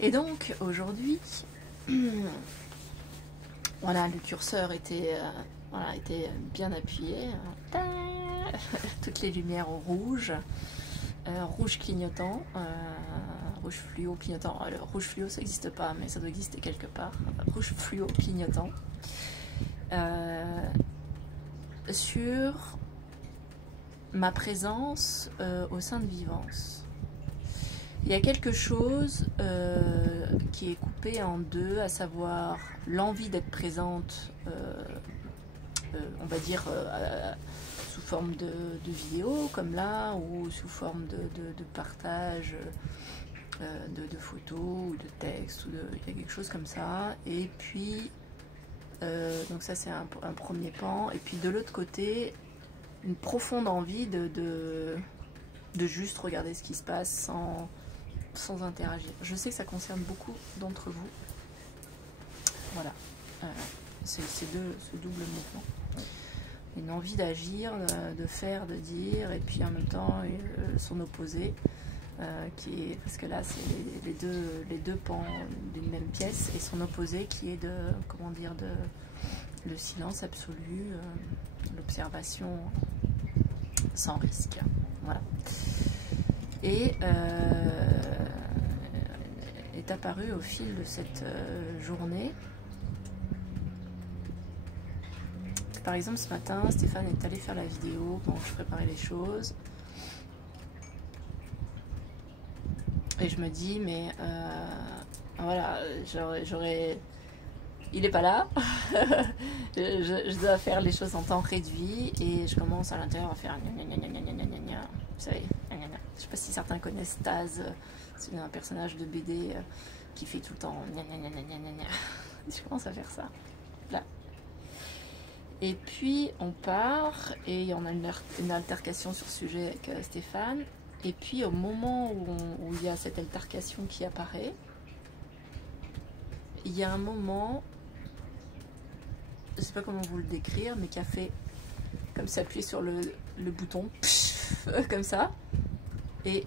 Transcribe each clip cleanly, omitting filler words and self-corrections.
Et donc aujourd'hui, voilà, le curseur était, voilà, était bien appuyé. Toutes les lumières au rouge, rouge clignotant, rouge fluo clignotant. Le rouge fluo ça n'existe pas, mais ça doit exister quelque part. Rouge fluo clignotant. Sur ma présence au sein de Vivance. Il y a quelque chose qui est coupé en deux, à savoir l'envie d'être présente, on va dire, sous forme de vidéo, comme là, ou sous forme de partage de photos, ou de textes, il y a quelque chose comme ça. Et puis, donc ça c'est un premier pan. Et puis de l'autre côté, une profonde envie de juste regarder ce qui se passe sans interagir. Je sais que ça concerne beaucoup d'entre vous. Voilà. C'est ce double mouvement. Une envie d'agir, de faire, de dire, et puis en même temps son opposé, qui est, parce que là c'est les deux pans d'une même pièce, et son opposé qui est comment dire, le silence absolu, l'observation sans risque. Voilà. Et est apparu au fil de cette journée. Par exemple, ce matin, Stéphane est allé faire la vidéo quand je préparais les choses. Et je me dis, mais voilà, j'aurais... Il n'est pas là. je dois faire les choses en temps réduit. Et je commence à l'intérieur à faire... Vous savez, je ne sais pas si certains connaissent Taz. C'est un personnage de BD qui fait tout le temps... Je commence à faire ça. Là. Et puis on part et on a une altercation sur ce sujet avec Stéphane. Et puis au moment où il y a cette altercation qui apparaît, il y a un moment, je ne sais pas comment vous le décrire, mais qui a fait comme s'appuyer sur le bouton, comme ça. Et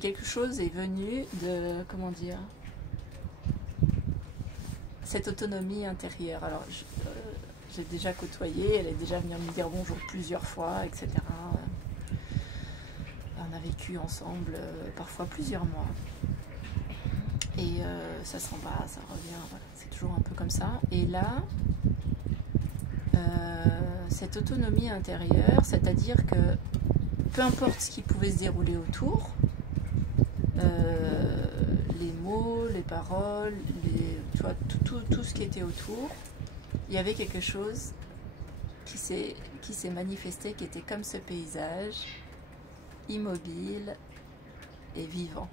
quelque chose est venu de, comment dire, cette autonomie intérieure. Alors j'ai déjà côtoyé, elle est déjà venue me dire bonjour plusieurs fois, etc. On a vécu ensemble parfois plusieurs mois. Et ça s'en va, ça revient, voilà. C'est toujours un peu comme ça. Et là, cette autonomie intérieure, c'est-à-dire que peu importe ce qui pouvait se dérouler autour, les mots, les paroles, tu vois, tout ce qui était autour, il y avait quelque chose qui s'est manifesté, qui était comme ce paysage, immobile et vivant.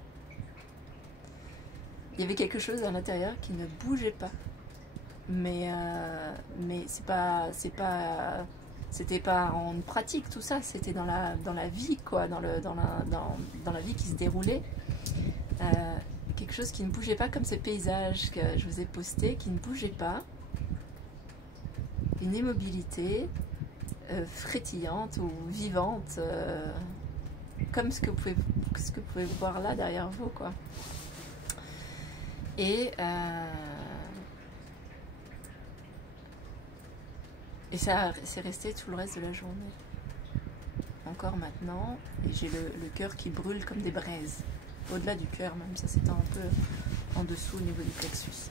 Il y avait quelque chose à l'intérieur qui ne bougeait pas. Mais c'était pas en pratique tout ça, c'était dans la vie, quoi, dans la vie qui se déroulait. Quelque chose qui ne bougeait pas, comme ces paysages que je vous ai postés, qui ne bougeaient pas. Une immobilité frétillante ou vivante, comme ce que vous pouvez voir là derrière vous, quoi. Et ça c'est resté tout le reste de la journée. Encore maintenant, et j'ai le cœur qui brûle comme des braises. Au-delà du cœur même, ça s'étend un peu en dessous au niveau du plexus.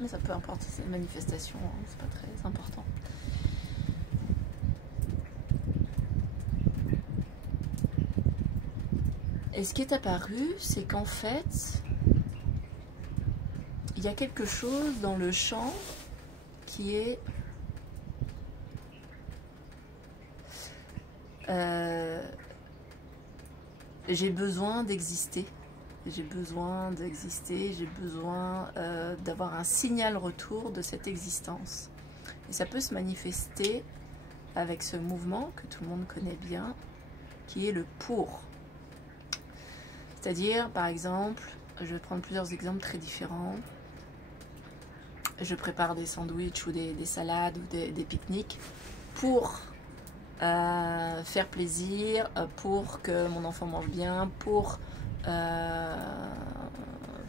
Mais ça peut importe, c'est une manifestation, hein, c'est pas très important. Et ce qui est apparu, c'est qu'en fait, il y a quelque chose dans le chant qui est j'ai besoin d'exister. J'ai besoin d'exister, j'ai besoin d'avoir un signal retour de cette existence. Et ça peut se manifester avec ce mouvement que tout le monde connaît bien, qui est le pour. C'est-à-dire, par exemple, je vais prendre plusieurs exemples très différents. Je prépare des sandwichs ou des salades ou des pique-niques pour faire plaisir, pour que mon enfant mange bien, pour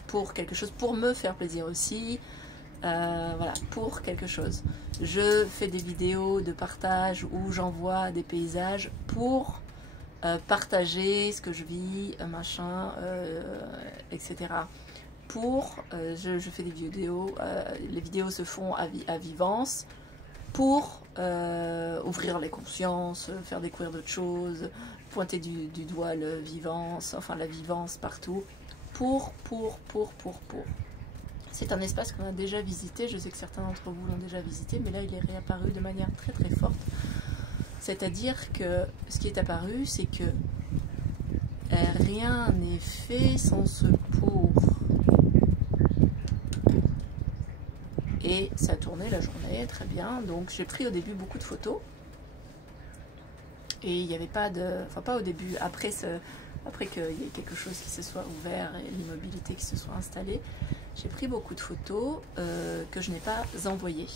pour quelque chose, pour me faire plaisir aussi. Voilà, pour quelque chose. Je fais des vidéos de partage où j'envoie des paysages pour partager ce que je vis, machin, etc. Je fais des vidéos, les vidéos se font à Vivance pour ouvrir les consciences, faire découvrir d'autres choses, pointer du doigt le Vivance, enfin la Vivance partout, pour. C'est un espace qu'on a déjà visité, je sais que certains d'entre vous l'ont déjà visité, mais là il est réapparu de manière très très forte. C'est-à-dire que ce qui est apparu, c'est que rien n'est fait sans ce pour. Et ça a tourné la journée, très bien. Donc j'ai pris au début beaucoup de photos. Et il n'y avait pas de... Enfin pas au début, après qu'il y ait quelque chose qui se soit ouvert et l'immobilité qui se soit installée. J'ai pris beaucoup de photos que je n'ai pas envoyées.